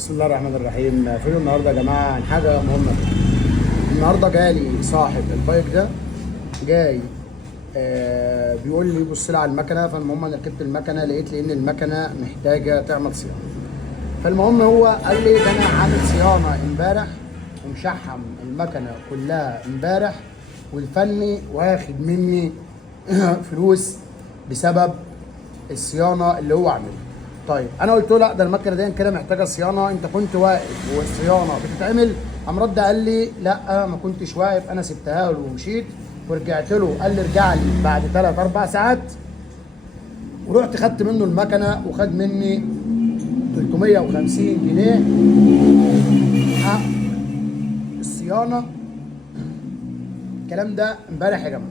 بسم الله الرحمن الرحيم. فيديو النهارده يا جماعه عن حاجه مهمه جدا. النهارده جالي صاحب البايك ده جاي بيقول لي بص لي على المكنه. فالمهم انا ركبت المكنه لقيت لي ان المكنه محتاجه تعمل صيانه. فالمهم هو قال لي ده انا عامل صيانه امبارح ومشحم المكنه كلها امبارح، والفني واخد مني فلوس بسبب الصيانه اللي هو عاملها. طيب انا قلت له لا، ده المكنه دي كده محتاجه صيانه، انت كنت واقف والصيانه بتتعمل. قام رد قال لي لا ما كنتش واقف، انا سبتها له ومشيت ورجعت له. قال لي ارجع لي بعد 3 4 ساعات، ورحت خدت منه المكنه وخد مني 350 جنيه حق الصيانه. الكلام ده امبارح يا جماعه.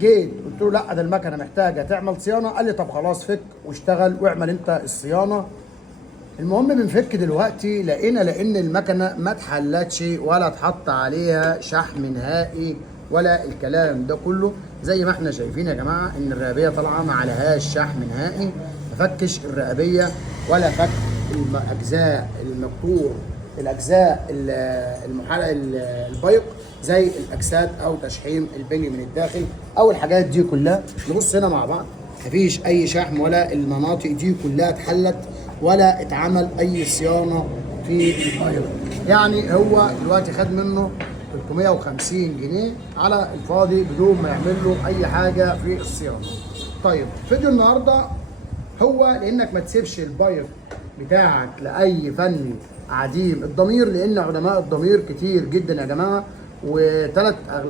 جيت قلت له لا، ده المكنه محتاجه تعمل صيانه. قال لي طب خلاص فك واشتغل واعمل انت الصيانه. المهم بنفك دلوقتي لقينا لان المكنه ما اتحلتش ولا اتحط عليها شحم نهائي ولا الكلام ده كله. زي ما احنا شايفين يا جماعه ان الرقابيه طالعه ما عليهاش شحم نهائي، ما فكش الرقابيه ولا فك الاجزاء الموتور، الاجزاء المحرك البايق زي الاكسات او تشحيم البنج من الداخل او الحاجات دي كلها. نبص هنا مع بعض، مفيش اي شحم ولا المناطق دي كلها اتحلت ولا اتعمل اي صيانه في البايق. يعني هو دلوقتي خد منه 350 جنيه على الفاضي بدون ما يعمل له اي حاجه في الصيانه. طيب فيديو النهارده هو لانك ما تسيبش البايق بتاعك لاي فني عديم الضمير، لان علماء الضمير كتير جدا يا جماعه،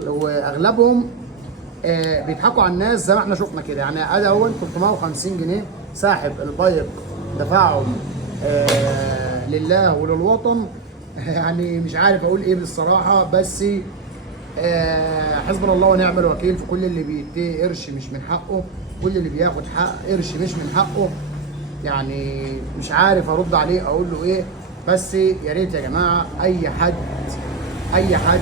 واغلبهم بيضحكوا على الناس زي ما احنا شفنا كده. يعني ادي اهو 350 جنيه صاحب البايق دفعهم لله وللوطن. يعني مش عارف اقول ايه بالصراحه، بس حسبنا الله ونعم الوكيل في كل اللي بيديه قرش مش من حقه، كل اللي بياخد حق قرش مش من حقه. يعني مش عارف ارد عليه اقول له ايه. بس يا ريت يا جماعه اي حد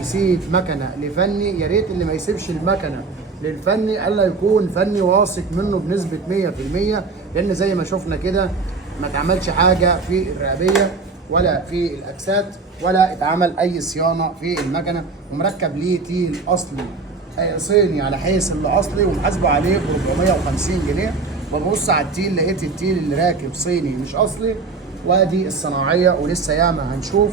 يسيب مكنه لفني، يا ريت اللي ما يسيبش المكنه للفني الا يكون فني واثق منه بنسبه 100%، لان زي ما شفنا كده ما اتعملش حاجه في الرقابيه ولا في الاكسات ولا اتعمل اي صيانه في المكنه، ومركب ليه تيل اصلي صيني على حيث اللي اصلي ومحاسبه عليه ب 450 جنيه. ببص على التيل لقيت التيل اللي راكب صيني مش اصلي، وادي الصناعيه ولسه ياما هنشوف.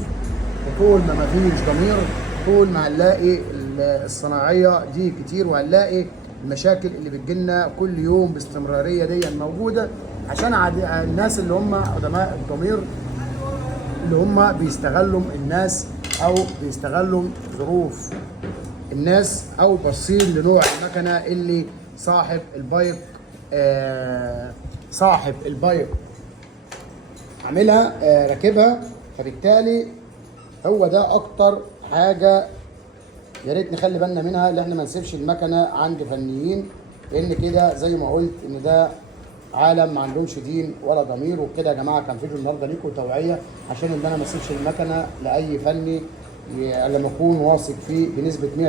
وطول ما مفيش ضمير طول ما هنلاقي الصناعيه دي كتير، وهنلاقي المشاكل اللي بتجيلنا كل يوم باستمراريه دي موجوده، عشان الناس اللي هم قدماء الضمير اللي هم بيستغلوا الناس او بيستغلوا ظروف الناس او باصين لنوع المكنه اللي صاحب البايق عاملها راكبها. فبالتالي هو ده اكتر حاجه يا ريت نخلي بالنا منها، اللي احنا ما نسيبش المكنه عند فنيين، لان كده زي ما قلت ان ده عالم ما عندهمش دين ولا ضمير. وبكده يا جماعه كان فيديو النهارده ليكم توعيه عشان ان انا ما اسيبش المكنه لاي فني لما اكون واثق فيه بنسبه 100%.